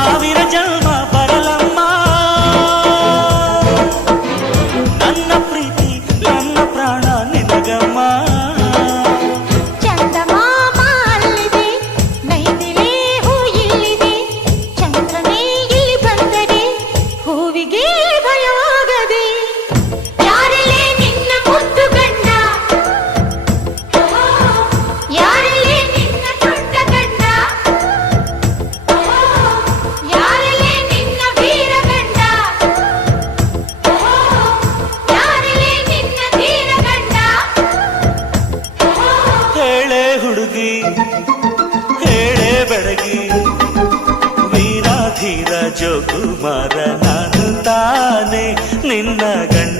ಸಾವಿರ ಜನ್ಮ ಬರಲಮ್ಮ ನನ್ನ ಪ್ರೀತಿ ನನ್ನ ಪ್ರಾಣ ನಿನಗಮ್ಮ ಹುಡುಗಿ ಹೇಳೆ ಬೆಳಗಿ ವೀರಾಧೀರ ಜೋಕುಮಾರ ನಾನು ತಾನೆ ನಿನ್ನ ಗಂಡ